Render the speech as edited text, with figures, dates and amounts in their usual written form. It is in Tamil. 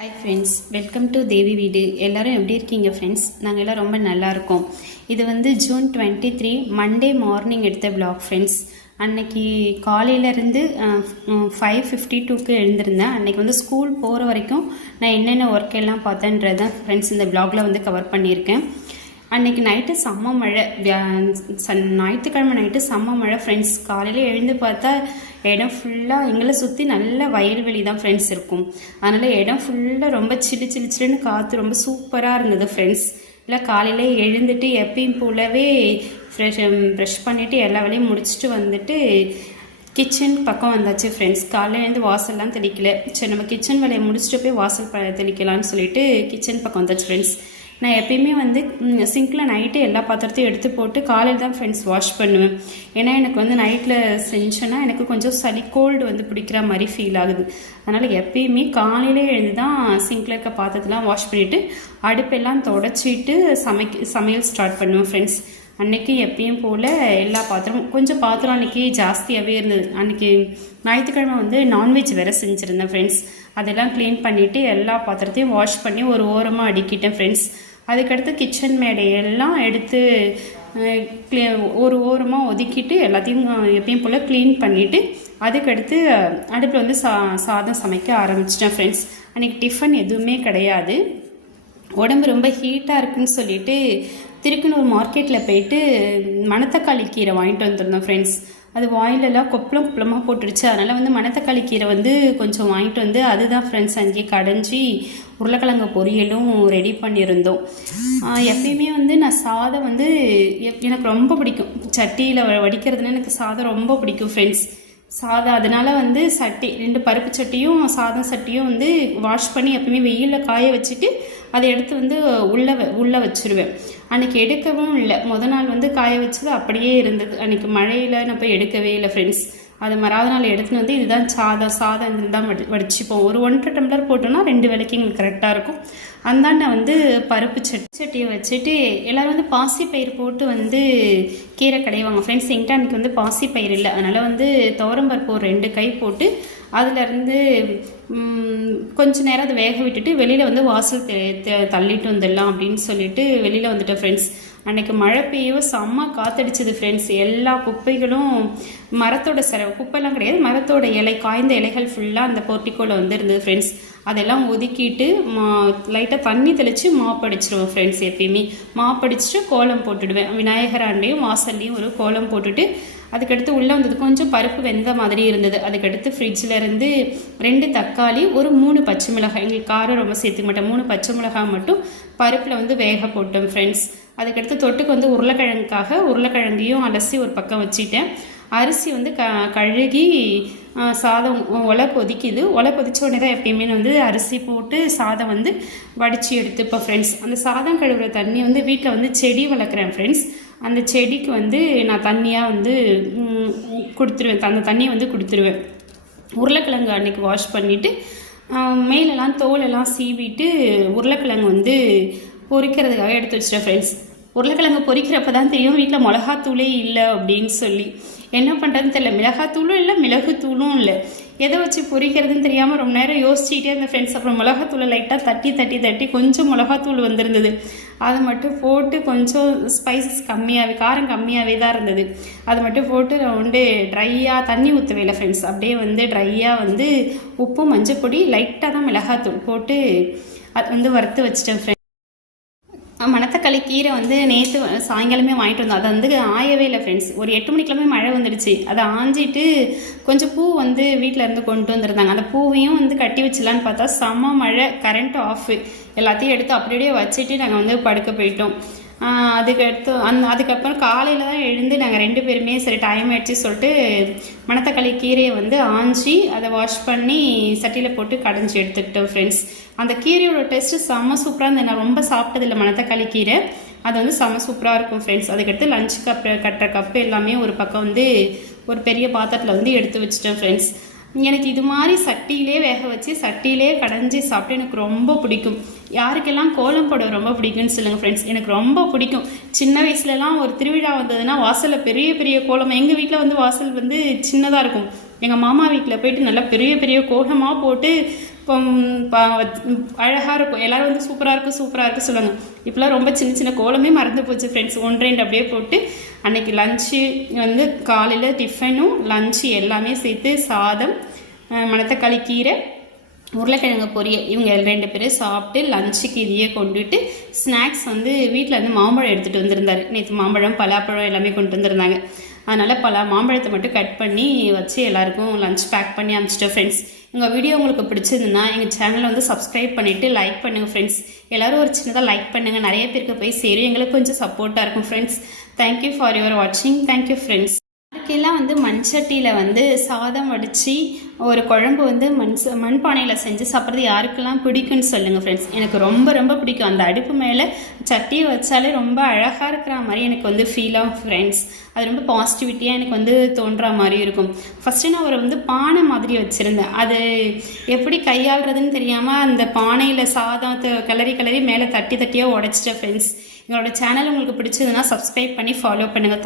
ஹாய் ஃப்ரெண்ட்ஸ், வெல்கம் டு தேவி வீடு. எல்லோரும் எப்படி இருக்கீங்க ஃப்ரெண்ட்ஸ்? நாங்கள் எல்லாம் ரொம்ப நல்லா இருக்கோம். இது வந்து ஜூன் 23 மண்டே மார்னிங் எடுத்த விளாக் ஃப்ரெண்ட்ஸ். அன்னைக்கு காலையிலேருந்து 5:52க்கு எழுந்திருந்தேன். அன்றைக்கி வந்து ஸ்கூல் போகிற வரைக்கும் நான் என்னென்ன ஒர்க் எல்லாம் பார்த்தேன்றதான் ஃப்ரெண்ட்ஸ் இந்த விளாகில் வந்து கவர் பண்ணியிருக்கேன். அன்றைக்கி நைட்டு செம்ம மழை, ஞாயிற்றுக்கிழமை நைட்டு செம்ம மழை ஃப்ரெண்ட்ஸ். காலையில் எழுந்து பார்த்தா இடம் ஃபுல்லாக எங்களை சுற்றி நல்ல வயல்வெளி தான் ஃப்ரெண்ட்ஸ் இருக்கும். அதனால் இடம் ஃபுல்லாக ரொம்ப சில்லுன்னு காற்று ரொம்ப சூப்பராக இருந்தது ஃப்ரெண்ட்ஸ். இல்லை காலையில் எழுந்துட்டு எப்பயும் போலவே ப்ரஷ் பண்ணிவிட்டு எல்லா வேலையும் முடிச்சுட்டு வந்துட்டு கிச்சன் பக்கம் வந்தாச்சு ஃப்ரெண்ட்ஸ். காலையில் எழுந்து வாசல்லாம் தெளிக்கல. சரி, நம்ம கிச்சன் வேலையை முடிச்சுட்டு போய் வாசல் தெளிக்கலான்னு சொல்லிட்டு கிச்சன் பக்கம் வந்தாச்சு ஃப்ரெண்ட்ஸ். நான் எப்பயுமே வந்து சிங்கில் நைட்டு எல்லா பாத்திரத்தையும் எடுத்து போட்டு காலையில் தான் ஃப்ரெண்ட்ஸ் வாஷ் பண்ணுவேன். ஏன்னா எனக்கு வந்து நைட்டில் செஞ்சேன்னா எனக்கு கொஞ்சம் சளி கோல்டு வந்து பிடிக்கிற மாதிரி ஃபீல் ஆகுது. அதனால் எப்பயுமே காலையிலே எழுந்து தான் சிங்கில் இருக்க பாத்திரத்தெலாம் வாஷ் பண்ணிவிட்டு அடுப்பெல்லாம் தொடச்சிட்டு சமையல் ஸ்டார்ட் பண்ணுவேன் ஃப்ரெண்ட்ஸ். அன்றைக்கி எப்பயும் போல் எல்லா பாத்திரமும் கொஞ்சம் பாத்திரம் அன்றைக்கி ஜாஸ்தியாகவே இருந்தது. அன்றைக்கி ஞாயிற்றுக்கிழமை வந்து நான்வெஜ் வேறு செஞ்சுருந்தேன் ஃப்ரெண்ட்ஸ். அதெல்லாம் க்ளீன் பண்ணிவிட்டு எல்லா பாத்திரத்தையும் வாஷ் பண்ணி ஒரு ஓரமாக அடுக்கிட்டேன் ஃப்ரெண்ட்ஸ். அதுக்கடுத்து கிச்சன் மேடையெல்லாம் எடுத்து ஒரு ஓரமாக ஒதுக்கிட்டு எல்லாத்தையும் எப்பயும் போல் க்ளீன் பண்ணிவிட்டு அதுக்கடுத்து அடுப்பில் வந்து சாதம் சமைக்க ஆரம்பிச்சிட்டேன் ஃப்ரெண்ட்ஸ். அன்றைக்கி டிஃபன் எதுவுமே கிடையாது. உடம்பு ரொம்ப ஹீட்டாக இருக்குதுன்னு சொல்லிட்டு திருக்கனூர் மார்க்கெட்டில் போயிட்டு மணத்தக்காளி கீரை வாங்கிட்டு வந்துருந்தோம் ஃப்ரெண்ட்ஸ். அது வாயிலெல்லாம் கொப்பளமாக போட்டுருச்சு. அதனால் வந்து மணத்தக்காளி கீரை வந்து கொஞ்சம் வாங்கிட்டு வந்து அதுதான் ஃப்ரெண்ட்ஸ் அங்கேயே கடைஞ்சி உருளைக்கிழங்கு பொரியலும் ரெடி பண்ணியிருந்தோம். எப்பயுமே வந்து நான் சாதம் வந்து எனக்கு ரொம்ப பிடிக்கும். சட்டியில் வடிக்கிறதுனா எனக்கு சாதம் ரொம்ப பிடிக்கும் ஃப்ரெண்ட்ஸ். சாதம் அதனால் வந்து சட்டி 2 பருப்பு சட்டியும் சாதம் சட்டியும் வந்து வாஷ் பண்ணி எப்பவுமே வெயிலில் காய வச்சுட்டு அதை எடுத்து வந்து உள்ளே வச்சுருவேன். அன்றைக்கி எடுக்கவும் இல்லை. நாள் வந்து காய வச்சது அப்படியே இருந்தது. அன்றைக்கி மழையில் நான் போய் எடுக்கவே இல்லை ஃப்ரெண்ட்ஸ். அது மறாத நாள் எடுத்துன்னு வந்து இதுதான் சாதம் இதில் தான் வடிச்சுப்போம். ஒரு 1.5 டம்ளர் போட்டோன்னா 2 வேளைக்கு எங்களுக்கு கரெக்டாக இருக்கும். அந்தாண்ட வந்து பருப்பு சட்டியை வச்சுட்டு எல்லோரும் வந்து பாசிப்பயிர் போட்டு வந்து கீரை கடைவாங்க ஃப்ரெண்ட்ஸ். என்கிட்ட அன்றைக்கி வந்து பாசிப்பயிர் இல்லை. அதனால் வந்து துவரம்பருப்பு ஒரு 2 கை போட்டு அதிலேருந்து கொஞ்ச நேரம் அதை வேக விட்டுட்டு வெளியில் வந்து வாசல் தள்ளிட்டு வந்துடலாம் அப்படின்னு சொல்லிட்டு வெளியில் வந்துட்டேன் ஃப்ரெண்ட்ஸ். அன்றைக்கி மழை பெய்யவும் செம்ம காற்றடிச்சது ஃப்ரெண்ட்ஸ். எல்லா குப்பைகளும் மரத்தோட குப்பைலாம் கிடையாது, மரத்தோட காய்ந்த இலைகள் ஃபுல்லாக அந்த போர்ட்டிக்கோவில் வந்து இருந்தது ஃப்ரெண்ட்ஸ். அதெல்லாம் ஒதுக்கிட்டு லைட்டாக தண்ணி தெளித்து மாப்படிச்சிடுவோம் ஃப்ரெண்ட்ஸ். எப்பயுமே மாப்படிச்சுட்டு கோலம் போட்டுடுவேன். விநாயகராண்டையும் வாசல்லையும் ஒரு கோலம் போட்டுட்டு அதுக்கடுத்து உள்ளே வந்தது கொஞ்சம் பருப்பு வெந்த மாதிரி இருந்தது. அதுக்கடுத்து ஃப்ரிட்ஜில் இருந்து 2 தக்காளி ஒரு 3 பச்சை மிளகாய், எங்களுக்கு காரம் ரொம்ப சேர்த்துக்க மாட்டேன், 3 பச்சை மிளகாய் மட்டும் பருப்பில் வந்து வேக போட்டோம் ஃப்ரெண்ட்ஸ். அதுக்கடுத்து தொட்டுக்கு வந்து உருளைக்கிழங்கையும் அலசி ஒரு பக்கம் வச்சுட்டேன். அரிசி வந்து கழுகி சாதம் ஒலை கொதிச்ச உடனே தான் எப்பயுமே வந்து அரிசி போட்டு சாதம் வந்து வடித்து எடுத்துப்போம் ஃப்ரெண்ட்ஸ். அந்த சாதம் கழுவுற தண்ணி வந்து வீட்டில் வந்து செடி வளர்க்குறேன் ஃப்ரெண்ட்ஸ். அந்த செடிக்கு வந்து நான் தண்ணியாக வந்து கொடுத்துருவேன், அந்த தண்ணியை வந்து கொடுத்துருவேன். உருளைக்கிழங்கு அன்றைக்கி வாஷ் பண்ணிவிட்டு மேலெல்லாம் தோலெல்லாம் சீவிட்டு உருளைக்கிழங்கு வந்து பொரிக்கிறதுக்காக எடுத்து வச்சிட்டேன் ஃப்ரெண்ட்ஸ். உருளைக்கிழங்கு பொரிக்கிறப்ப தான் தெரியும் வீட்டில் மிளகாத்தூளே இல்லை அப்படின்னு சொல்லி. என்ன பண்ணுறதுன்னு தெரியல, மிளகாத்தூளும் இல்லை மிளகுத்தூளும் இல்லை, எதை வச்சு பொரிக்கிறதுன்னு தெரியாமல் ரொம்ப நேரம் யோசிச்சுக்கிட்டே இருந்தேன் ஃப்ரெண்ட்ஸ். அப்புறம் மிளகாத்தூளை லைட்டாக தட்டி கொஞ்சம் மிளகாத்தூள் வந்திருந்தது. அதை மட்டும் போட்டு கொஞ்சம் ஸ்பைசஸ் காரம் கம்மியாகவே தான் இருந்தது. அதை மட்டும் போட்டு வந்து ட்ரையாக தண்ணி ஊற்றவே இல்லை ஃப்ரெண்ட்ஸ். அப்படியே வந்து ட்ரையாக வந்து உப்பு மஞ்சப்பொடி லைட்டாக தான் மிளகாத்தூள் போட்டு அது வந்து வறுத்து வச்சிட்டேன் ஃப்ரெண்ட்ஸ். மணத்தக்காளி கீரை வந்து நேற்று சாயங்காலமே வாங்கிட்டு வந்தோம். அதை வந்து ஆயவே இல்லை ஃப்ரெண்ட்ஸ். ஒரு 8 மணிக்கெல்லாமே மழை வந்துடுச்சு. அதை ஆஞ்சிட்டு கொஞ்சம் பூ வந்து வீட்டில் இருந்து கொண்டு வந்துருந்தாங்க. அந்த பூவையும் வந்து கட்டி வச்சிடலான்னு பார்த்தா செம்ம மழை, கரண்ட் ஆஃப். எல்லாத்தையும் எடுத்து அப்படியே வச்சுட்டு நாங்கள் வந்து படுக்க போயிட்டோம். அதுக்கப்புறம் காலையில் தான் எழுந்து நாங்கள் 2 பேருமே சரி டைம் ஆகிடுச்சு சொல்லிட்டு மணத்தக்காளி கீரையை வந்து ஆஞ்சி அதை வாஷ் பண்ணி சட்டியில் போட்டு கடைஞ்சி எடுத்துக்கிட்டோம் ஃப்ரெண்ட்ஸ். அந்த கீரையோட டேஸ்ட்டு செம்ம சூப்பராக இருந்தது. நான் ரொம்ப சாப்பிட்டதில்லை மணத்தக்காளி கீரை, அது வந்து செம்ம சூப்பராக இருக்கும் ஃப்ரெண்ட்ஸ். அதுக்கடுத்து லஞ்ச் கட்டுற கப்பு எல்லாமே ஒரு பக்கம் வந்து ஒரு பெரிய பாத்திரத்தில் வந்து எடுத்து வச்சுட்டேன் ஃப்ரெண்ட்ஸ். எனக்கு இது மாதிரி சட்டியிலே வேக வச்சு சட்டியிலே கடைஞ்சி சாப்பிட்டு எனக்கு ரொம்ப பிடிக்கும். யாருக்கெல்லாம் கோலம் போட ரொம்ப பிடிக்கும்னு சொல்லுங்கள் ஃப்ரெண்ட்ஸ். எனக்கு ரொம்ப பிடிக்கும். சின்ன வயசுலலாம் ஒரு திருவிழா வந்ததுன்னா வாசலில் பெரிய கோலம், எங்கள் வீட்டில் வந்து வாசல் வந்து சின்னதாக இருக்கும். எங்கள் மாமா வீட்டில் போயிட்டு நல்லா பெரிய கோலமாக போட்டு அழகாக இருக்கும். எல்லோரும் வந்து சூப்பராக இருக்குது சொல்லுவாங்க. இப்போலாம் ரொம்ப சின்ன சின்ன கோலமே மறந்து போச்சு ஃப்ரெண்ட்ஸ். 1-2 அப்படியே போட்டு அன்றைக்கி லஞ்சு வந்து காலையில் டிஃபனும் லஞ்சு எல்லாமே சேர்த்து சாதம், மணத்தக்காளி கீரை, உருளைக்கிழங்கு பொரியல், இவங்க 2 பேரும் சாப்பிட்டு லஞ்சுக்கு இதையே கொண்டுட்டு ஸ்நாக்ஸ் வந்து வீட்டில் வந்து மாம்பழம் எடுத்துகிட்டு வந்திருந்தார். நேற்று மாம்பழம் பலாப்பழம் எல்லாமே கொண்டு வந்திருந்தாங்க. அதனால் மாம்பழத்தை மட்டும் கட் பண்ணி வச்சு எல்லாருக்கும் லஞ்ச் பேக் பண்ணி அனுப்பிச்சிட்டோம் ஃப்ரெண்ட்ஸ். உங்கள் வீடியோ உங்களுக்கு பிடிச்சதுன்னா எங்கள் சேனலை வந்து சப்ஸ்கிரைப் பண்ணிவிட்டு லைக் பண்ணுங்கள் ஃப்ரெண்ட்ஸ். எல்லோரும் ஒரு சின்னதாக லைக் பண்ணுங்கள், நிறைய பேருக்கு போய் சேரும், எங்களுக்கு கொஞ்சம் சப்போர்ட்டாக இருக்கும் ஃப்ரெண்ட்ஸ். தேங்க்யூ ஃபார் யுவர் வாட்சிங். Thank you friends. அதுக்கெல்லாம் வந்து மண் சட்டியில் வந்து சாதம் வடித்து ஒரு குழம்பு வந்து மண்பானையில் செஞ்சு சாப்பிட்றது யாருக்கெல்லாம் பிடிக்குன்னு சொல்லுங்கள் ஃப்ரெண்ட்ஸ். எனக்கு ரொம்ப ரொம்ப பிடிக்கும். அந்த அடுப்பு மேலே சட்டியை வச்சாலே ரொம்ப அழகாக இருக்கிற மாதிரி எனக்கு வந்து ஃபீல் ஆகும் ஃப்ரெண்ட்ஸ். அது ரொம்ப பாசிட்டிவிட்டியாக எனக்கு வந்து தோன்ற மாதிரி இருக்கும். ஃபஸ்ட்டு நான் வந்து பானை மாதிரி வச்சுருந்தேன். அது எப்படி கையாளுறதுன்னு தெரியாமல் அந்த பானையில் சாதத்தை கிளறி மேலே தட்டியாக உடைச்சிட்டேன் ஃப்ரெண்ட்ஸ். எங்களோட சேனல் உங்களுக்கு பிடிச்சதுன்னா சப்ஸ்கிரைப் பண்ணி ஃபாலோ பண்ணுங்கள்.